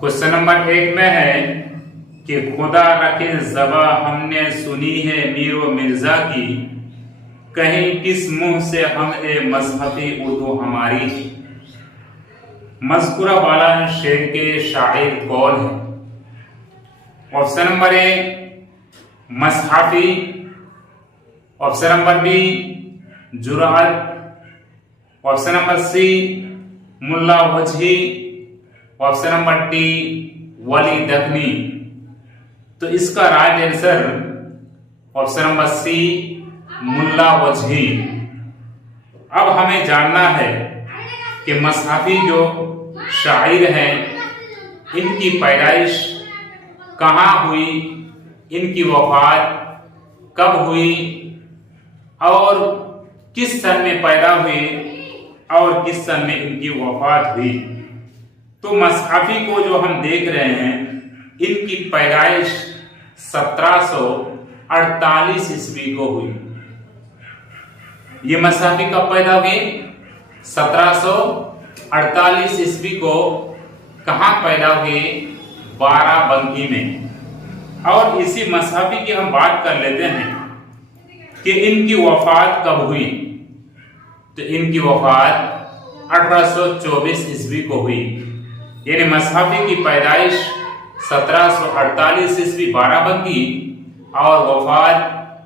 Question number 1 में है कि खुदा रखे ज़बा हमने सुनी है मीर व मिर्जा की, कहीं किस मुंह से हम ए मजहबी उर्दू हमारी। मज़कूरा वाला शेर के शायर कौन है। Option number A Mushafi, option number B Jurat, option number C Mulla Wajhi, option number D Wali Dakhni. तो इसका right answer option number C Mulla Wajhi. अब हमें जानना है कि मसहफी जो शायर हैं इनकी पैदाइश कहाँ हुई, इनकी वफात कब हुई और किस सन में पैदा हुए और किस सन में इनकी वफात हुई। तो मसहफी को जो हम देख रहे हैं इनकी पैदाइश 1748 ईस्वी को हुई। ये मसहफी कब पैदा हुए? 1748 ईस्वी को। कहाँ पैदा हुए? बाराबंकी में। और इसी मसहफी की हम बात कर लेते हैं कि इनकी वफात कब हुई। तो इनकी वफात 1824 ईस्वी को हुई। यानी मसहफी की पैदाइश 1748 ईस्वी बाराबंकी और वफात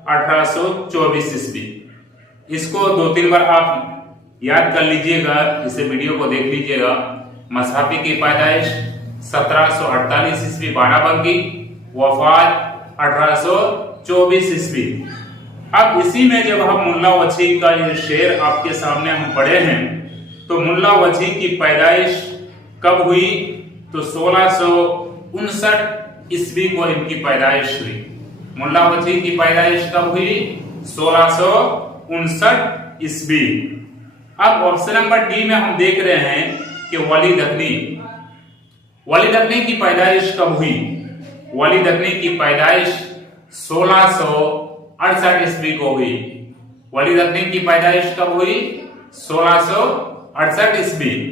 1824 ईस्वी। इसको 2-3 बार आप याद कर लीजिएगा, इसे वीडियो को देख लीजिएगा। मसहफी की पैदाइश 1748 ईस्वी बाराबंकी, वफात 1824 ईस्वी। अब इसी में जब हम मुल्ला वजही का ये शेर आपके सामने हम पढ़े हैं तो मुल्ला वजही की पैदाइश कब हुई? तो 1659 ईस्वी को इनकी पैदाइश हुई। मुल्ला वजही की पैदाइश कब हुई? 1659 ईस्वी। अब ऑप्शन नंबर डी में हम देख रहे हैं कि वली दखनी। वली दखनी की पैदाइश कब हुई? वली दखनी की पैदाइश 1668 ईस्वी को हुई। वली दखनी की पैदाइश कब हुई? 1668 ईस्वी।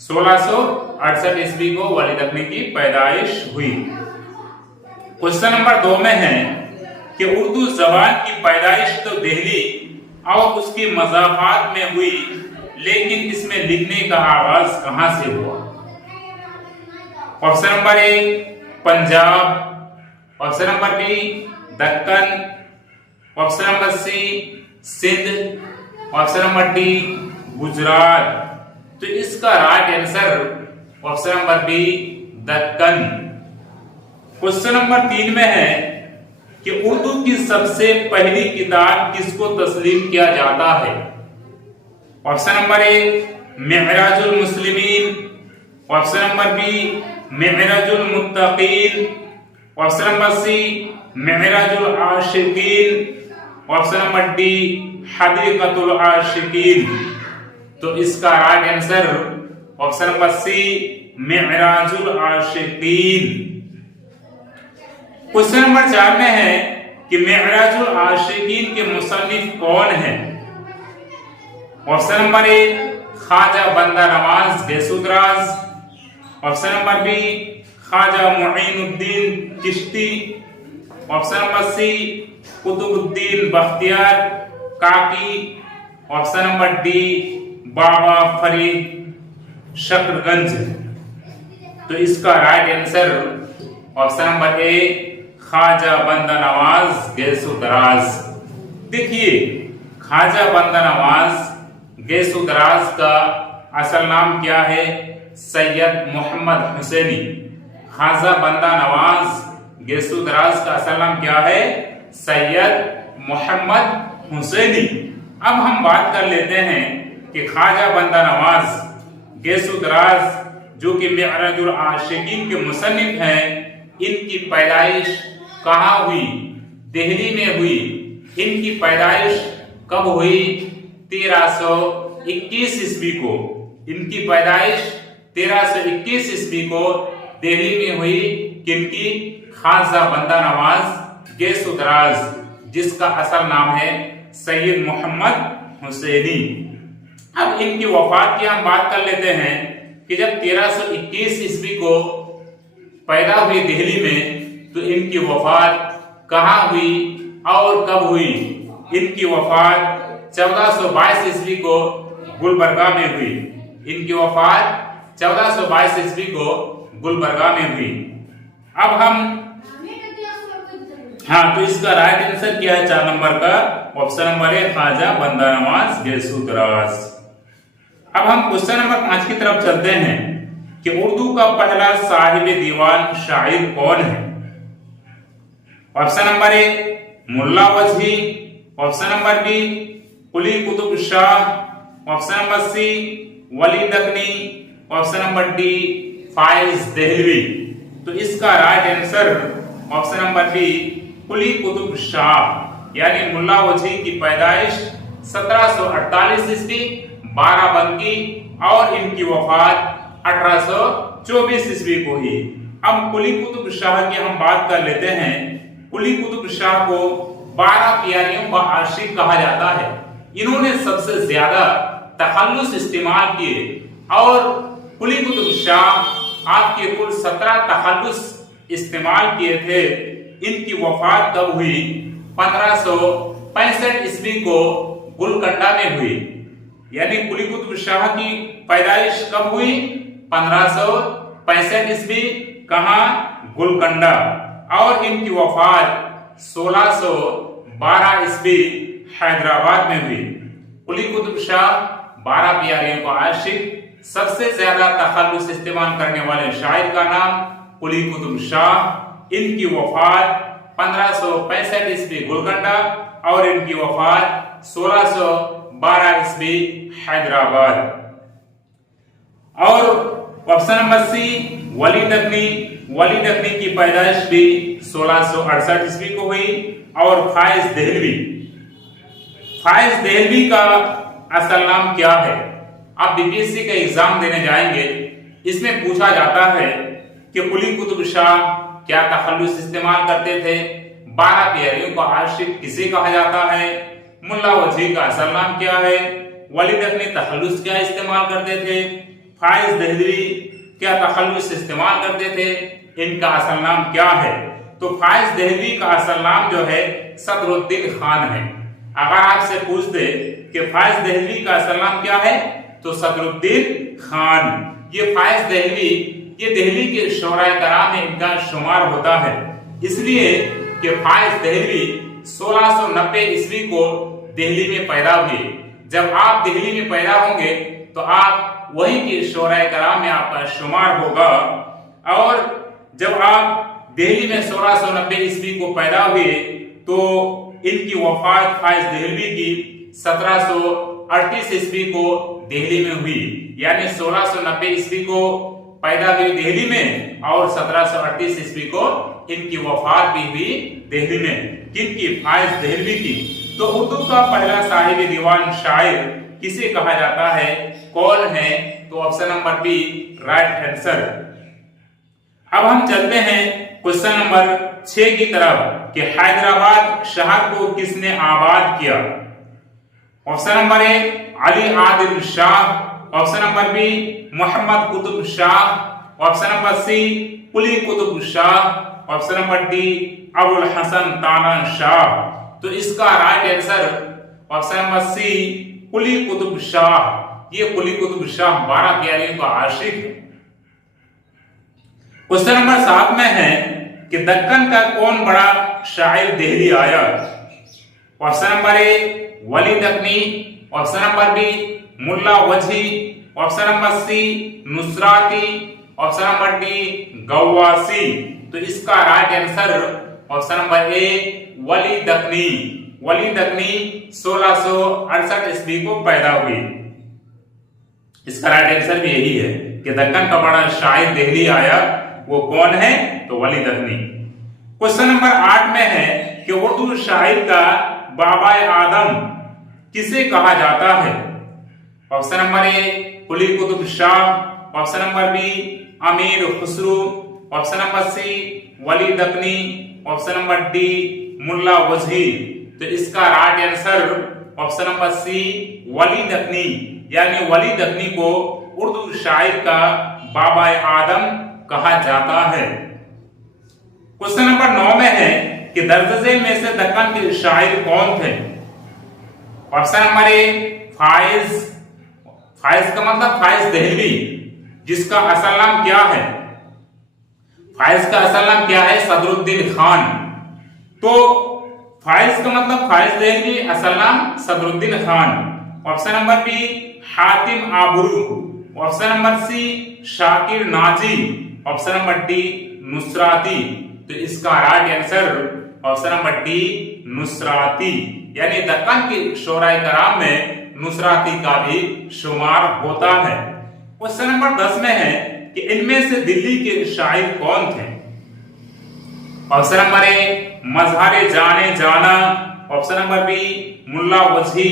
1668 ईस्वी को वली दखनी की पैदाइश हुई। क्वेश्चन नंबर 2 में है कि उर्दू जबान की पैदाइश तो दिल्ली और उसकी मज़ाफात में हुई, लेकिन इसमें लिखने का आगाज कहां से हुआ? Option number A Punjab, option number B Deccan, option number C Sindh, option number D Gujarat. तो इसका right answer option number B Deccan. Question number 3 में है कि उर्दू की सबसे पहली किताब किसको तस्लीम किया जाता है? Option number A Mirajul Muslimin, option number B Mirajul Muttaqin, option number C Mirajul Ashiqin, option number D Hadiqatul Ashiqin. तो इसका right answer option number C Mirajul Ashiqin. Question number 4 में है कि मिअराजुल आशिकीन के मुसन्निफ कौन है? Option number A Khwaja Banda Nawaz Gesudaraz, option number B Khwaja Moinuddin Chishti, option number C Qutbuddin Bakhtiyar Kaki, option number D Baba Farid Shakarganj. तो इसका right answer option number A Khwaja Banda Nawaz गैसुदराज। देखिए ख्वाजा बंदा नवाज गैसुदराज का असल नाम क्या है? सैयद मोहम्मद हुसैनी। ख्वाजा बंदा नवाज गैसुदराज का असल नाम क्या है? सैयद मोहम्मद हुसैनी। अब हम बात कर लेते हैं कि ख्वाजा बंदा नवाज गैसुदराज जो कि मिअराजुल आशिकीन के मुसन्निफ हैं, इनकी पैदाइश कहाँ हुई? दिल्ली में हुई। इनकी पैदाइश कब हुई? 1321 ईस्वी को। इनकी पैदाइश 1321 ईस्वी को दिल्ली में हुई। किनकी? ख्वाजा बंदा नवाज गैसुदराज, जिसका असल नाम है सैयद मोहम्मद हुसैनी। अब इनकी वफात की हम बात कर लेते हैं कि जब 1321 ईस्वी को पैदा हुए दिल्ली में, तो इनकी वफात कहाँ हुई और कब हुई? इनकी वफात 1422 ईस्वी को गुलबर्गा में हुई। इनकी वफात 1422 ईस्वी को गुलबर्गा में हुई। अब हम तो इसका राइट आंसर क्या है 4 नंबर का? Option number A Khwaja Banda Nawaz गैसुद्राज। अब हम क्वेश्चन नंबर 5 की तरफ चलते हैं कि उर्दू का पहला साहिब दीवान शायर कौन है? Option number A Mulla Wajhi, option number B Quli Qutb Shah, option number C Wali Dakhni, option number D Faiz Dehlavi. तो इसका right answer option number B Quli Qutb Shah यानी मुल्ला वजही की पैदाइश 1748 ईस्वी 12 बंकी और इनकी वफात 1824 ईस्वी को हुई। अब कुली कुतुब शाह की हम बात कर लेते हैं। कुली कुतुब शाह को 12 प्यारियों का आशिक कहा जाता है। इन्होंने सबसे ज्यादा तखल्लुस इस्तेमाल किए और कुली कुतुब शाह आपके कुल 17 तखल्लुस इस्तेमाल किए थे। इनकी वफात कब हुई? 1565 ईस्वी को गुलकंडा में हुई। यानी कुली कुतुब शाह की पैदाइश कब हुई? 1565 ईस्वी, कहां? गुलकंडा। और इनकी वफात 1612 ईस्वी हैदराबाद में हुई। कुली कुतुब शाह 12 प्यारियों का आशिक, सबसे ज्यादा तखल्लुस इस्तेमाल करने वाले शायर का नाम कुली कुतुब शाह। इनकी वफात 1565 ईस्वी गुलकंडा और इनकी वफात 1612 ईस्वी हैदराबाद। और option number C Wali Dakhni. Wali Dakhni की पैदाइश भी 1668 ईस्वी को हुई। और फाइज देहलवी। फाइज देहलवी का असल नाम क्या है? आप बीपीएससी का एग्जाम देने जाएंगे, इसमें पूछा जाता है कि कुली कुतुब शाह क्या तखल्लुस इस्तेमाल करते थे? 12 प्यारियों का आशिक किसे कहा जाता है? मुल्ला वजही का असल नाम क्या है? वली दकनी तखल्लुस क्या इस्तेमाल करते थे? फाइज देहलवी क्या तखल्लुस इस्तेमाल करते थे? इनका असल नाम क्या है? तो फाइज देहलवी का असल नाम जो है सदरुद्दीन खान है। अगर आपसे पूछ दे कि फाइज देहलवी का असल नाम क्या है, तो सदरुद्दीन खान। ये फाइज देहलवी ये दिल्ली के शोराए कराम में इनका शुमार होता है, इसलिए कि फाइज देहलवी 1690 ईस्वी को दिल्ली में पैदा हुए। जब आप दिल्ली में पैदा होंगे तो आप वहीं के शोराए कराम में आपका शुमार होगा। और जब आप दिल्ली में 1690 ईस्वी को पैदा हुए तो इनकी वफात फाइज देहलवी की 1738 ईस्वी को दिल्ली में हुई। यानी 1690 ईस्वी को पैदा हुई दिल्ली में और 1738 ईस्वी को इनकी वफात भी हुई दिल्ली में। किनकी? फाइज देहलवी की। तो उर्दू का पहला साहिब दीवान शायर किसे कहा जाता है? कौन है? तो option number B right answer. अब हम चलते हैं क्वेश्चन नंबर 6 की तरफ कि हैदराबाद शहर को किसने आबाद किया? Option number A Ali Adil Shah, option number B Mohammad Qutb Shah, option number C Quli Qutb Shah, option number D Abul Hasan Tana Shah. तो इसका right answer option number C Quli Qutb Shah. ये कुली कुतुब शाह 12 प्यारियों का आशिक है। क्वेश्चन नंबर 7 में है कि दक्कन का कौन बड़ा शायर दिल्ली आया? Option number A Wali Dakhni, option number B Mulla Wajhi, option number C Nusrati, option number D Ghawasi. तो इसका right answer option number A Wali Dakhni. Wali Dakhni 1668 ईस्वी को पैदा हुई। इसका राइट आंसर भी यही है कि दक्कन का बड़ा शायर दिल्ली आया, वो कौन है? तो वली दकनी। क्वेश्चन नंबर 8 में है कि उर्दू शायर का बाबा आदम किसे कहा जाता है? Option number A Quli Qutb Shah, option number B Amir Khusrau, option number C Wali Dakhni, option number D Mulla Wajhi. तो इसका right answer option number C Wali Dakhni. यानी वली दकनी को उर्दू शायर का बाबा आदम कहा जाता है। क्वेश्चन नंबर 9 में है कि दर्ज झेल में से दक्कन के शायर कौन थे? ऑप्शन नंबर ए फाइज, फाइज का मतलब फाइज दहलवी, जिसका असल नाम क्या है? फाइज का असल नाम क्या है? सदरुद्दीन खान। तो फाइज का मतलब फाइज दहलवी, असल नाम Sadruddin Khan. Option number B Hatim Abru. Option number C Shakir Naji. Option number D Nusrati. तो इसका right answer option number D Nusrati, यानी दक्कन के शोराए कराम में नुसराती का भी शुमार होता है। क्वेश्चन नंबर 10 में है कि इनमें से दिल्ली के शायर कौन थे? Option number A Mazhar Jane जाना। Option number B Mulla Wajhi.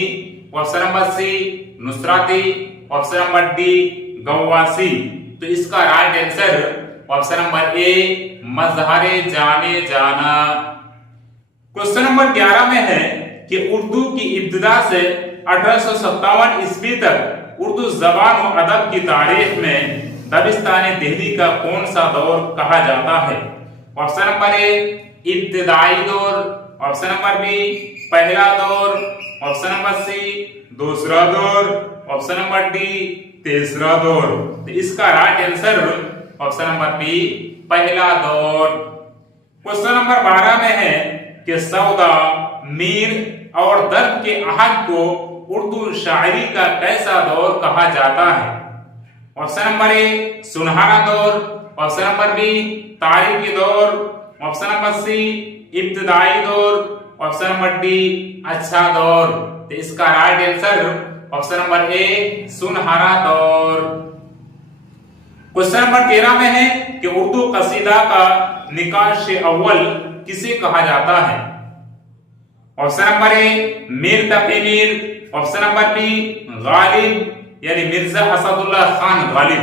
Option number C Nusrati. Option number D Ghawasi. तो इसका right answer option number A Mazhar Jane Janan. Question number 11 में है कि उर्दू की इब्तिदा से 1857 ईस्वी तक उर्दू जबान और अदब की तारीख में दबिस्तान दिल्ली का कौन सा दौर कहा जाता है? ऑप्शन नंबर ए इब्तिदाई दौर। ऑप्शन नंबर बी पहला दौर। ऑप्शन नंबर सी दूसरा दौर। ऑप्शन नंबर डी तीसरा दौर। तो इसका right answer option number B पहला दौर। क्वेश्चन नंबर 12 में है कि सौदा, मीर और दर्द के अहद को उर्दू शायरी का कैसा दौर कहा जाता है? ऑप्शन नंबर ए सुनहरा दौर। ऑप्शन नंबर बी तारीखी दौर। ऑप्शन नंबर सी इब्तिदाई दौर। ऑप्शन नंबर डी अच्छा दौर। तो इसका राइट आंसर ऑप्शन नंबर ए सुनहरा दौर। क्वेश्चन नंबर 13 में है कि उर्दू कसीदा का निकाश अव्वल किसे कहा जाता है? Option number A Mir Taqi Mir. Option number B Ghalib यानी मिर्जा असदुल्ला खान गालिब।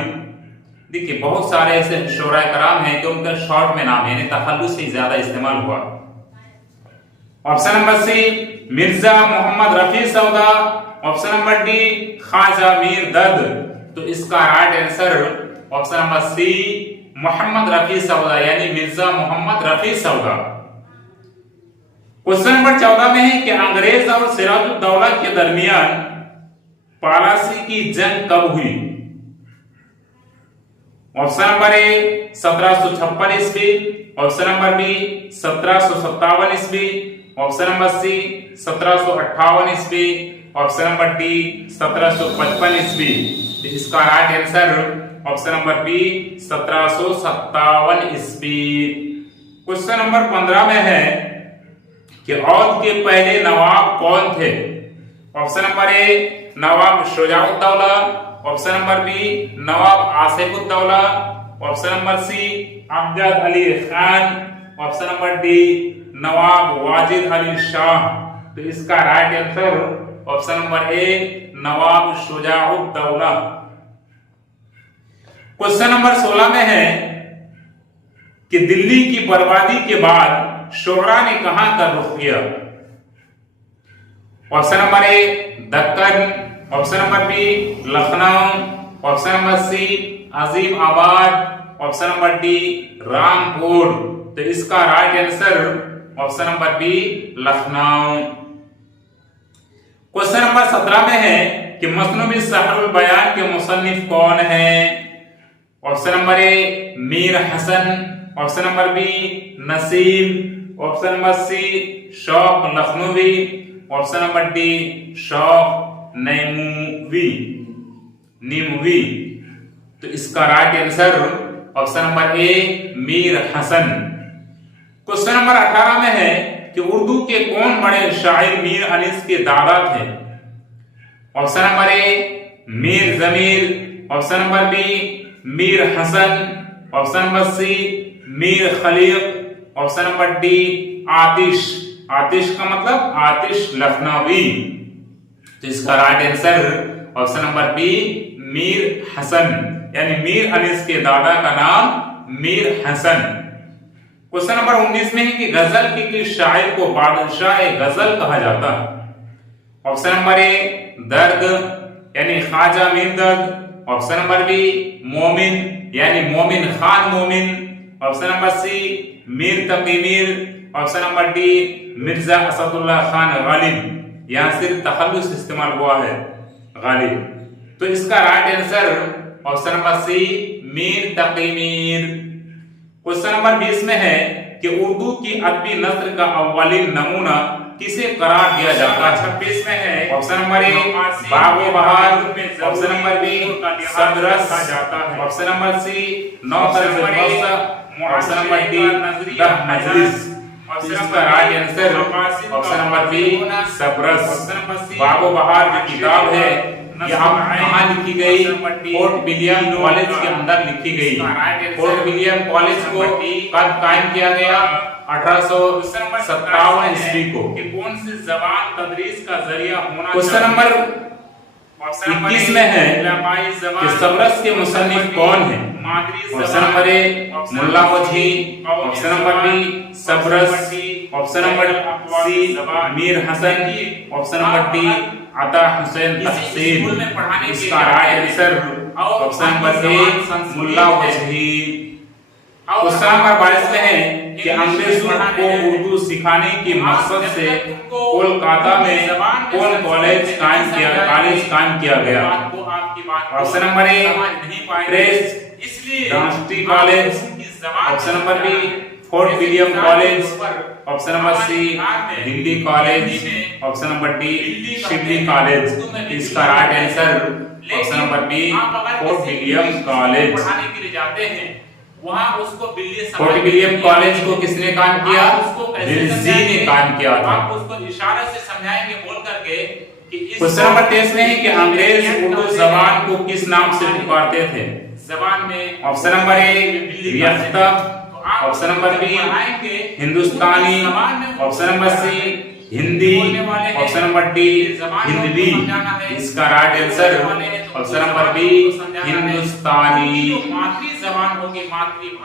देखिए बहुत सारे ऐसे शोराए कराम हैं कि उनका शॉर्ट में नाम है, यानी तखल्लुस से ज्यादा इस्तेमाल हुआ। Option number C Mirza Mohammad Rafi Sauda. Option number D Khwaja Mir Dard. तो इसका right answer option number C Mohammad Rafi Sauda, यानी मिर्जा मोहम्मद रफी सौदा। क्वेश्चन नंबर 14 में है कि अंग्रेज और सिराजुद्दौला के दरमियान पलासी की जंग कब हुई? ऑप्शन नंबर ए 1756 ईस्वी। ऑप्शन नंबर बी 1757 ईस्वी। ऑप्शन नंबर सी 1758 ईस्वी। ऑप्शन नंबर डी 1755 ईस्वी। तो इसका right answer option number B 1757 ईस्वी। क्वेश्चन नंबर 15 में है कि औध के पहले नवाब कौन थे? Option number A Nawab Shujauddaula. Option number B Nawab Asafuddaula. Option number C Amjad Ali Khan. Option number D Nawab Wajid Ali Shah. तो इसका right answer option number A Nawab Shujauddaula. Question number 16 में है कि दिल्ली की बर्बादी के बाद शोरा ने कहां का रुख किया? Option number A Deccan. Option number B Lucknow. Option number C Azimabad. Option number D Rampur. तो इसका right answer option number B Lucknow. Question number 17 में है कि मसनूबी सहरुल बयान के मुसन्निफ कौन है? Option number A Mir Hasan. Option number B Naseeb. Option number C Shauq Lakhnavi. Option number D Shauq Neemvi. तो इसका right answer option number A Mir Hasan. Question number 18 में है कि उर्दू के कौन बड़े शायर मीर अनीस के दादा थे? Option number A Mir Zamir. Option number B Mir Hasan. Option number C Mir Khaliq. Option number D Atish. Atish का मतलब आतिश लखनवी। तो इसका right answer option number B Mir Hasan, यानी मीर अनीस के दादा का नाम मीर हसन। क्वेश्चन नंबर 19 में है कि गजल के शायर को बादशाह गजल कहा जाता है? ऑप्शन नंबर ए दर्द यानी ख्वाजा मीर दर्द। ऑप्शन नंबर बी मोमिन यानी Momin Khan Momin. Option number C Mir Taqi Mir. Option number D Mirza Asadullah Khan Ghalib. यहाँ सिर्फ तखल्लुस इस्तेमाल हुआ है गालिब। तो इसका right answer option number C Mir Taqi Mir. Question number 20 में है कि उर्दू की अदबी नस्र का अव्वलीन नमूना किसे करार दिया जाता है। 26 में है option number A Bagho Bahar. Option number B Sabras. Option number C Nautarz Murassa. Option number D Dah Majlis. इसका right answer option number B Sabras. Bagho Bahar जो किताब है यहाँ कहाँ लिखी गई? फोर्ट विलियम कॉलेज के अंदर लिखी गई। फोर्ट विलियम कॉलेज को कब कायम किया गया? 1857 ईस्वी को। कौन सी जबान तदरीस का जरिया होना? क्वेश्चन नंबर 21 में है कि सबरस के मुसन्निफ कौन है? Option number A Mulla Wajhi. Option number B Sabras. Option number C Mir Hasan. Option number D Ata Hussain Tahseen. इसका right answer option number A Mulla Wajhi. Question number 22 में है कि अंग्रेजों को उर्दू सिखाने के मकसद से कोलकाता में कौन कॉलेज कायम किया गया? Option number A presidency college. Option number B Fort William college. Option number C Delhi college. Option number D Shibli college. इसका right answer option number B Fort William college. वहाँ उसको फोर्ट विलियम कॉलेज को किसने कायम किया? दिल्जी ने कायम किया था। आप उसको इशारे से समझाएंगे बोल करके कि क्वेश्चन नंबर 23 में है कि अंग्रेज उर्दू जबान को किस नाम से पुकारते थे? जबान में ऑप्शन नंबर ए रियासता। Option number B Hindustani. Option number C Hindi. Option number D Hindavi. इसका right answer option number B Hindustani.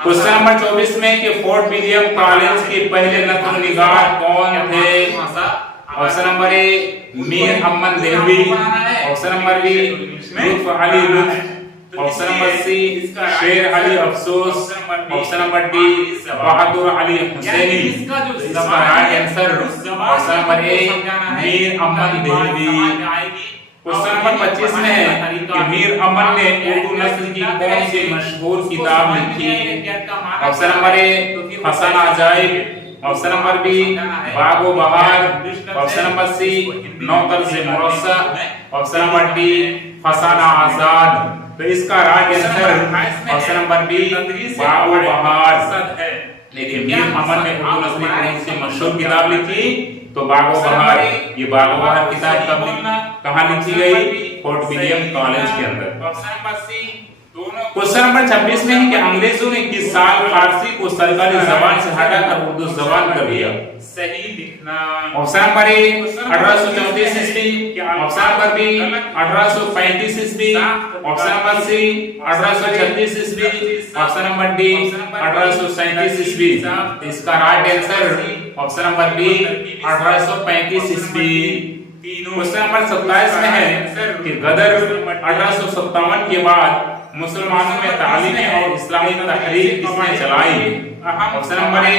Question number 24 में कि फोर्ट विलियम कॉलेज के पहले नक्ल निगार कौन थे? Option number A Mir Aman Dehlvi. Option number B Lutf Ali Lutf. Option number C Sher Ali Afsos. Option number D Bahadur Ali Husaini. इसका right answer option number A Mir Aman Dehlvi. Question number 25 में है कि मीर अमन ने उर्दू नस्ल की कौन सी मशहूर किताब लिखी? ऑप्शन नंबर ए हसन अजाइब। Option number B Bagho Bahar. Option number C Nautarz Murassa. Option number D Fasana Azad. तो इसका right answer option number B Bagho Bahar. लेकिन मीर अमन ने उर्दू नस्ल की कौन सी मशहूर किताब लिखी? तो बागो बहार। ये बागो बहार किताब कहाँ लिखी गई? फोर्ट विलियम कॉलेज के अंदर। ऑप्शन नंबर सी दोनों। क्वेश्चन नंबर 26 में है कि अंग्रेजों ने किस साल फारसी को सरकारी जबान से हटाकर उर्दू जबान कर दिया? सही लिखना। ऑप्शन नंबर ए 1834 ईस्वी। ऑप्शन नंबर बी 1835 ईस्वी। ऑप्शन नंबर सी 1836 ईस्वी। ऑप्शन नंबर डी 1837 ईस्वी। इसका right answer option number B 1835 ईस्वी। क्वेश्चन नंबर 27 में है कि गदर 1857 के बाद मुसलमानों में तालीमी और इस्लामी तहरीक किसने चलाई? Option number A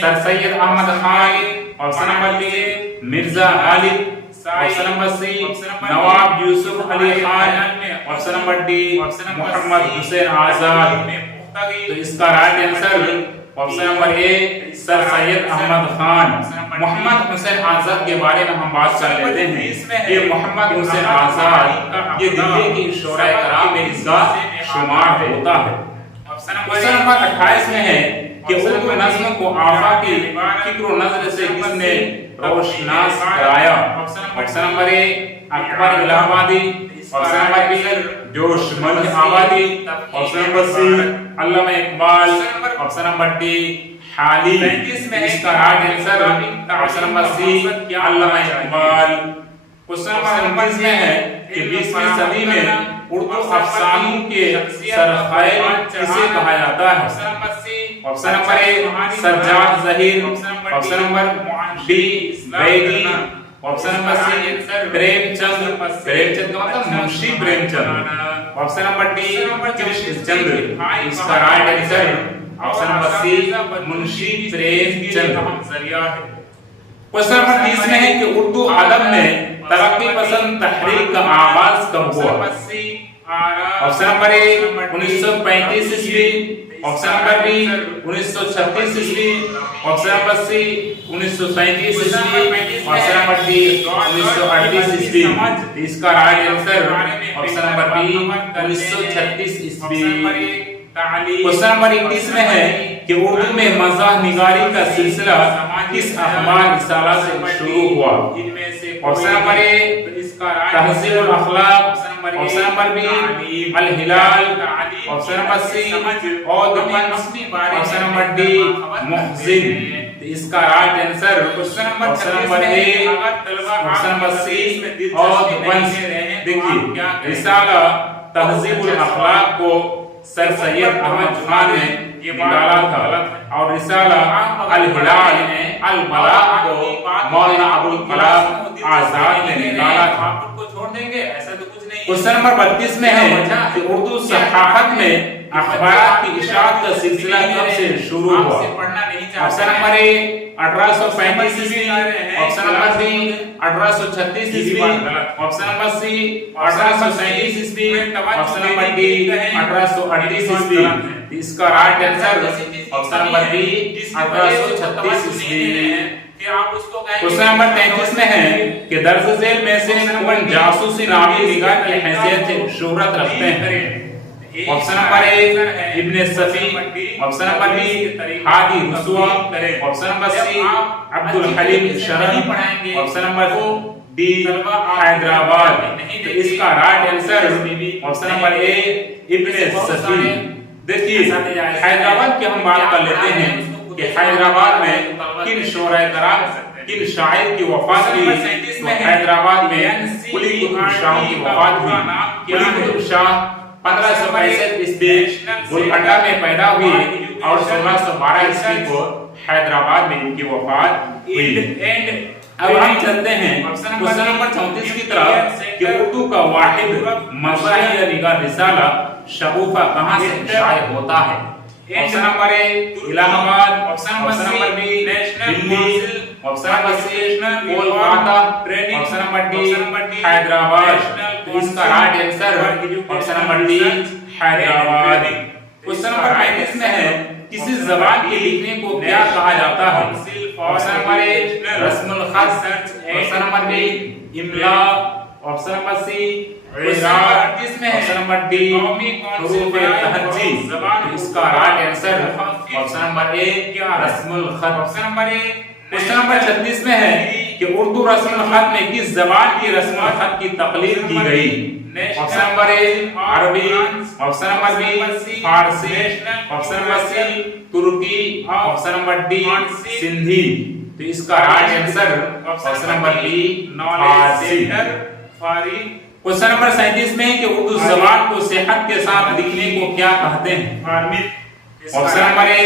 sir Syed Ahmad Khan. Option number B Mirza Ghalib. Option number C Nawab Yusuf Ali Khan. Option number D Mohammad Hussain Azad. तो इसका right answer option number A sir Syed Ahmad Khan. Mohammad Hussain Azad के बारे में हम बात कर लेते हैं। ये मोहम्मद हुसैन आजाद ये दिल्ली की शोरा कराम में इसका शुमार होता है। क्वेश्चन नंबर 28 में है कि उर्दू नज्म को आफाकी फिक्र नजर से किसने रोशनास कराया? Option number A Akbar Allahabadi. Option number B जोशमंद आबादी। Option number C Allama Iqbal. Option number D Hali. इसका right answer option number C Allama Iqbal. Question number 29 में है कि 20वीं सदी में उर्दू अफसानों के सरखायर किसे कहा जाता है? Option number A Sajjad Zaheer. Option number D बैगी। Option number C Premchand. Premchand का मतलब Munshi Premchand. Option number D Krishnachandra. इसका right answer option number C Munshi Premchand जरिया है। क्वेश्चन नंबर 30 में है कि उर्दू अदब में तरक्की पसंद तहरीक का आगाज कब हुआ? ऑप्शन नंबर ए 1935 ईस्वी, ऑप्शन नंबर बी 1936 ईस्वी, ऑप्शन नंबर सी 1937 ईस्वी, ऑप्शन नंबर डी 1938 ईस्वी। इसका right answer option number B 1936 ईस्वी। क्वेश्चन नंबर 21 में है कि उर्दू में मज़ाह निगारी का सिलसिला किस अखबार रिसाला से शुरू हुआ? Option number A Tahzibul Akhlaq, option number B Al Hilal, option number C Oudh Punch, option number D मुहजिन। इसका right answer option number A option number C Oudh Punch. देखिए रिसाला तहज़ीबुल अखलाक को सर सैयद अहमद जुमान ने निकाला था और रिसाला अल हिलाल अल बलाग को मौलाना अबुल कलाम आजाद ने निकाला था। छोड़ देंगे ऐसा तो कुछ नहीं। क्वेश्चन नंबर 32 में है कि उर्दू सहाफत में अखबार की इशाअत का सिलसिला कब से शुरू हुआ? ऑप्शन नंबर ए 1835 ईस्वी, ऑप्शन नंबर बी 1836 ईस्वी, ऑप्शन नंबर सी 1837 ईस्वी, ऑप्शन नंबर डी 1838 ईस्वी। इसका right answer option number B 1836 ईस्वी। क्वेश्चन नंबर 33 में है कि दर्ज झेल में से कौन जासूसी नामी निगाह की हैसियत से शोहरत रखते हैं? Option number A Ibne Safi, option number B Hadi Ruswa, option number C Abdul Haleem Sharhi, option number D Hyderabad. तो इसका right answer option number A Ibne Safi. देखिए हैदराबाद की हम बात कर लेते हैं कि हैदराबाद में किन शोराए कराम किन शायर की वफात हुई। तो हैदराबाद में कुली कुतुब शाह की वफात हुई। कुली कुतुब शाह 1565 ईस्वी गोलकोंडा में पैदा हुई और 1612 ईस्वी को हैदराबाद में इनकी वफात हुई। अब हम चलते हैं क्वेश्चन नंबर 34 की तरफ कि उर्दू का वाहिद मज़ाही या निगाह रिसाला शगुफा कहां से शाये होता है? Option number A Allahabad, option number B Delhi, option number C Kolkata, option number D Hyderabad. तो इसका right answer option number D Hyderabad. Question number 35 में है किसी जबान के लिखने को क्या कहा जाता है? ऑप्शन नंबर ए रस्मुल खत, ऑप्शन नंबर बी इमला, option number C option number D हुरूफ तहज्जी। इसका right answer option number A रस्मुल खत। Option number A question number 36 में है कि उर्दू रस्मुल खत में किस जबान की रस्मुल खत की तकलीद की गई? Option number A Arabi, option number B Farsi, option number C Turki, option number D Sindhi. तो इसका right answer option number B Farsi. Question number 37 में कि उर्दू जबान को सेहत के साथ लिखने को क्या कहते हैं? ऑप्शन नंबर ए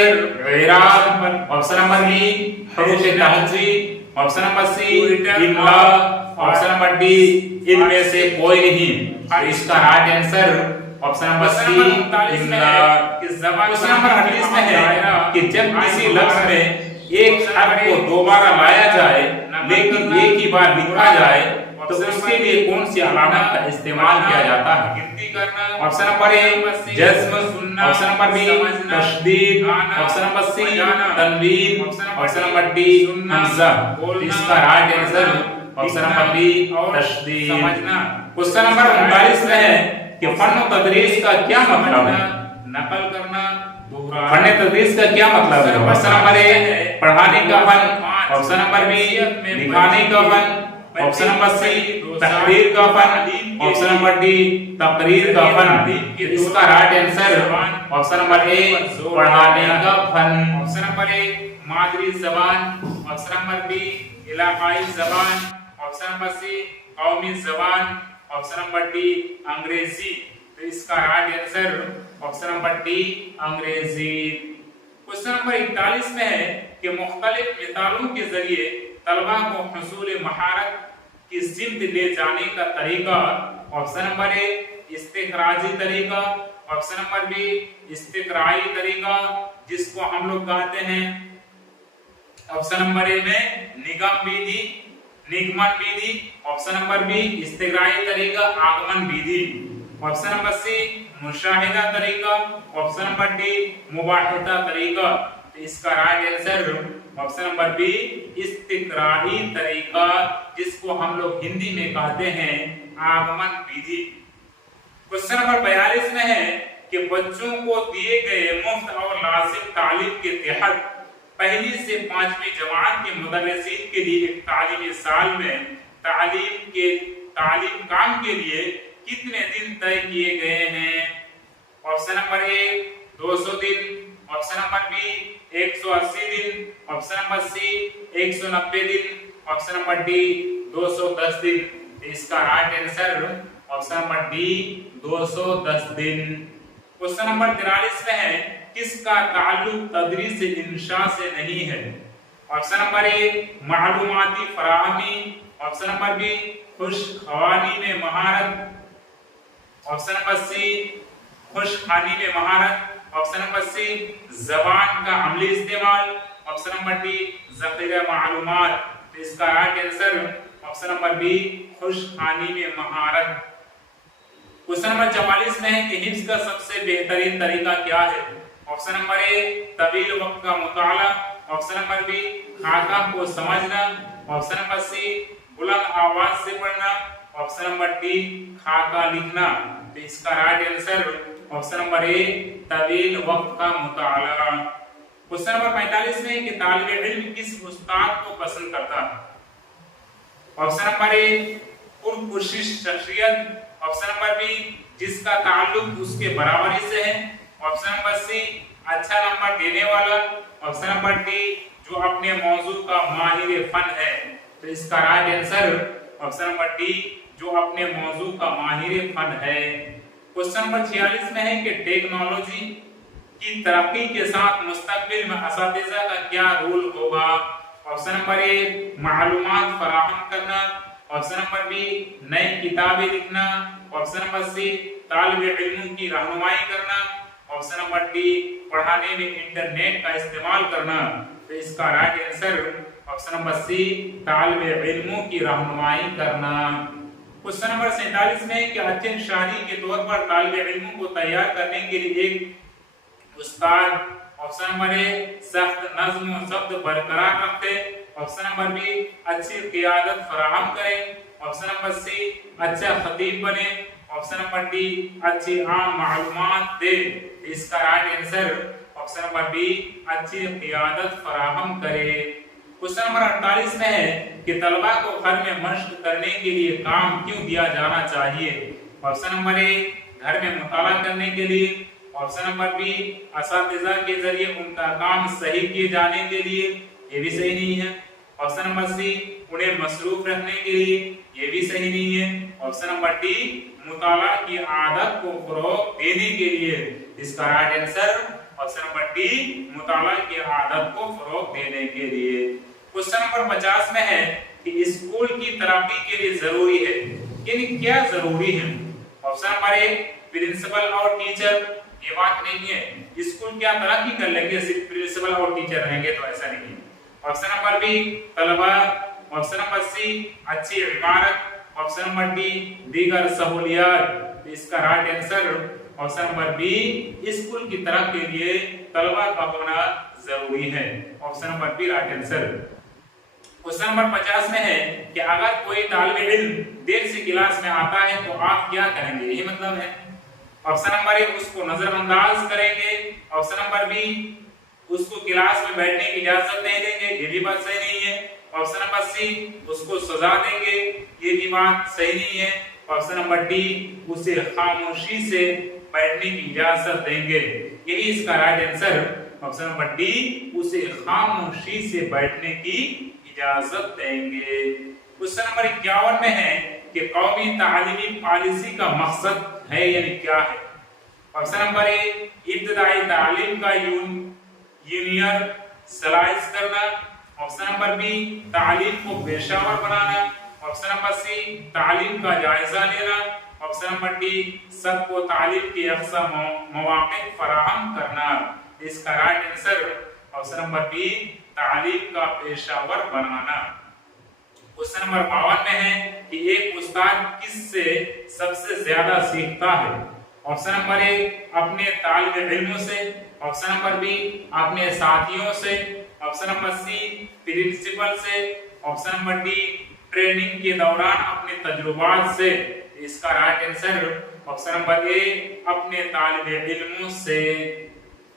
इराब, ऑप्शन नंबर बी हुरूफ तहज्जी, ऑप्शन नंबर सी इमला, ऑप्शन नंबर डी इनमें से कोई नहीं। इसका right answer option number C इमला। क्वेश्चन नंबर 38 में है कि जब किसी लफ्ज में एक हर्फ को दोबारा लाया जाए लेकिन एक ही बार लिखा जाए तो उसके लिए कौन सी अलामत का इस्तेमाल किया जाता है? ऑप्शन नंबर ए जज्म, ऑप्शन नंबर बी तशदीद, ऑप्शन नंबर सी तनवीन, ऑप्शन नंबर डी हमजा। इसका right answer option number B तशदीद। क्वेश्चन नंबर 39 में है कि फन व तदरीस का क्या मतलब है? नकल करना, फन तदरीस का क्या मतलब है? ऑप्शन नंबर ए पढ़ाने का फन, ऑप्शन नंबर बी लिखाने का फन, ऑप्शन नंबर सी तहरीर का फन, ऑप्शन नंबर डी तकरीर का फन। इसका राइट आंसर ऑप्शन नंबर ए पढ़ाने का फन। ऑप्शन नंबर ए मादरी जबान, ऑप्शन नंबर बी इलाकाई जबान, ऑप्शन नंबर सी कौमी जबान, ऑप्शन नंबर डी अंग्रेजी। तो इसका right answer option number D अंग्रेजी। क्वेश्चन नंबर 41 में है कि मुख्तलिफ मिसालों के जरिए तलबा को हुसूल महारत की सिमत ले जाने का तरीका। ऑप्शन नंबर ए इस्तिखराजी तरीका, ऑप्शन नंबर बी इस्तिकराई तरीका, जिसको हम लोग कहते हैं ऑप्शन नंबर ए में निगम विधि, निगमन विधि। ऑप्शन नंबर बी इस्तिग्राही तरीका, आगमन विधि। ऑप्शन नंबर सी मुशाहिदा तरीका। ऑप्शन नंबर डी मुबाहिता तरीका। तो इसका right answer option number B इस्तिग्राही तरीका, जिसको हम लोग हिंदी में कहते हैं आगमन विधि। क्वेश्चन नंबर 42 में है कि बच्चों को दिए गए मुफ्त और लाजिम तालीम के तहत पहली से 5वीं जमात के मुदर्रिसीन के लिए एक तालीमी साल में तालीम काम के लिए कितने दिन तय किए गए हैं? ऑप्शन नंबर ए 200 दिन, ऑप्शन नंबर बी 180 दिन, ऑप्शन नंबर सी 190 दिन, ऑप्शन नंबर डी 210 दिन। इसका right answer option number D 210 दिन। क्वेश्चन नंबर 43 में है किसका ताल्लुक तदरीस इंशा से नहीं है? ऑप्शन नंबर ए मालूमाती फराहमी, ऑप्शन नंबर बी खुशखवानी में महारत, ऑप्शन नंबर सी खुशखानी में महारत, ऑप्शन नंबर सी जबान का अमली इस्तेमाल, ऑप्शन नंबर डी ज़ख़ीरा मालूमात। इसका right answer option number B खुशखानी में महारत। क्वेश्चन नंबर 44 में है कि हिफ्ज का सबसे बेहतरीन तरीका क्या है? ऑप्शन नंबर ए तवील वक्त का मुताला, ऑप्शन नंबर बी खाका को समझना, ऑप्शन नंबर सी बुलंद आवाज से पढ़ना, ऑप्शन नंबर डी खाका लिखना। तो इसका राइट आंसर ऑप्शन नंबर ए तवील वक्त का मुताला। क्वेश्चन नंबर 45 में है कि तालिब इल्म किस उस्ताद को पसंद करता है? ऑप्शन नंबर ए पुरकुशिश शख्सियत, ऑप्शन नंबर बी जिसका ताल्लुक उसके बराबरी से है, ऑप्शन नंबर सी अच्छा नंबर देने वाला, ऑप्शन नंबर डी जो अपने मौजू का माहिर फन है। तो इसका right answer option number D जो अपने मौजू का माहिर फन है। क्वेश्चन नंबर 46 में है कि टेक्नोलॉजी की तरक्की के साथ मुस्तकबिल में असातिज़ा का क्या रोल होगा? ऑप्शन नंबर ए मालूमात फराहम करना, ऑप्शन नंबर बी नई किताबें लिखना, ऑप्शन नंबर सी तालिब इल्मों की रहनुमाई करना, ऑप्शन नंबर डी पढ़ाने में इंटरनेट का इस्तेमाल करना। तो इसका right answer option number C तालिब इल्मों की रहनुमाई करना। क्वेश्चन नंबर 47 में कि अच्छे शायरी के तौर पर तालिब इल्मों को तैयार करने के लिए एक उस्ताद, ऑप्शन नंबर ए सख्त नज़्म और शब्द बरकरार रखे, ऑप्शन नंबर बी अच्छी क़ियादत फराहम करे, ऑप्शन नंबर सी अच्छा खतीब बने, ऑप्शन नंबर डी अच्छी आम मालूमात दे। इसका right answer option number B अच्छी क़ियादत फराहम करे। क्वेश्चन नंबर 48 में है कि तलबा को घर में मश्क करने के लिए काम क्यों दिया जाना चाहिए? ऑप्शन नंबर ए घर में मुताला करने के लिए, ऑप्शन नंबर बी असातिज़ा के जरिए उनका काम सही किए जाने के लिए, ये भी सही नहीं है, ऑप्शन नंबर सी उन्हें मसरूफ रखने के लिए, ये भी सही नहीं है, ऑप्शन नंबर डी मुताला की आदत को फरोग देने के लिए। इसका right answer option number D मुताला की आदत को फरोग देने के लिए। क्वेश्चन नंबर 50 में है कि स्कूल की तरक्की के लिए जरूरी है, यानी क्या जरूरी है? ऑप्शन नंबर ए प्रिंसिपल और टीचर, ये बात नहीं है, स्कूल क्या तरक्की कर लेंगे सिर्फ प्रिंसिपल और टीचर रहेंगे, तो ऐसा नहीं है। ऑप्शन नंबर बी तलबा, ऑप्शन नंबर सी अच्छी इमारत, ऑप्शन नंबर डी दीगर सहूलियात। इसका right answer option number B school की तरक्की के लिए तलबा का होना जरूरी है, option number B right answer. Question number 50 में है कि अगर कोई तालिब इल्म देर से क्लास में आता है तो आप क्या करेंगे? यही मतलब है। ऑप्शन नंबर ए उसको नजरअंदाज करेंगे, ऑप्शन नंबर बी उसको क्लास में बैठने की इजाजत नहीं देंगे, ये भी बात सही नहीं है, ऑप्शन नंबर सी उसको सजा देंगे, ये भी बात सही नहीं है, ऑप्शन नंबर डी उसे खामोशी से बैठने की इजाजत देंगे, यही इसका right answer option number D उसे खामोशी से बैठने की इजाजत देंगे। क्वेश्चन नंबर 51 में है कि कौमी तालीमी पॉलिसी का मकसद है यानी क्या है? ऑप्शन नंबर ए इब्तदाई तालीम का यूनिवर्सलाइज करना, ऑप्शन नंबर बी तालीम को पेशावर बनाना, ऑप्शन नंबर सी तालीम का जायजा लेना, ऑप्शन नंबर डी सबको तालीम के अक्सर मौके फराहम करना। इसका right answer option number B तालीम का पेशावर बनाना। क्वेश्चन नंबर 52 में है कि एक उस्ताद किससे सबसे ज्यादा सीखता है। ऑप्शन नंबर ए अपने तालिब इल्मों से, ऑप्शन नंबर बी अपने साथियों से, ऑप्शन नंबर सी प्रिंसिपल से, ऑप्शन नंबर डी ट्रेनिंग के दौरान अपने तजुर्बात से। इसका राइट आंसर ऑप्शन नंबर ए अपने तालिब इल्मों से।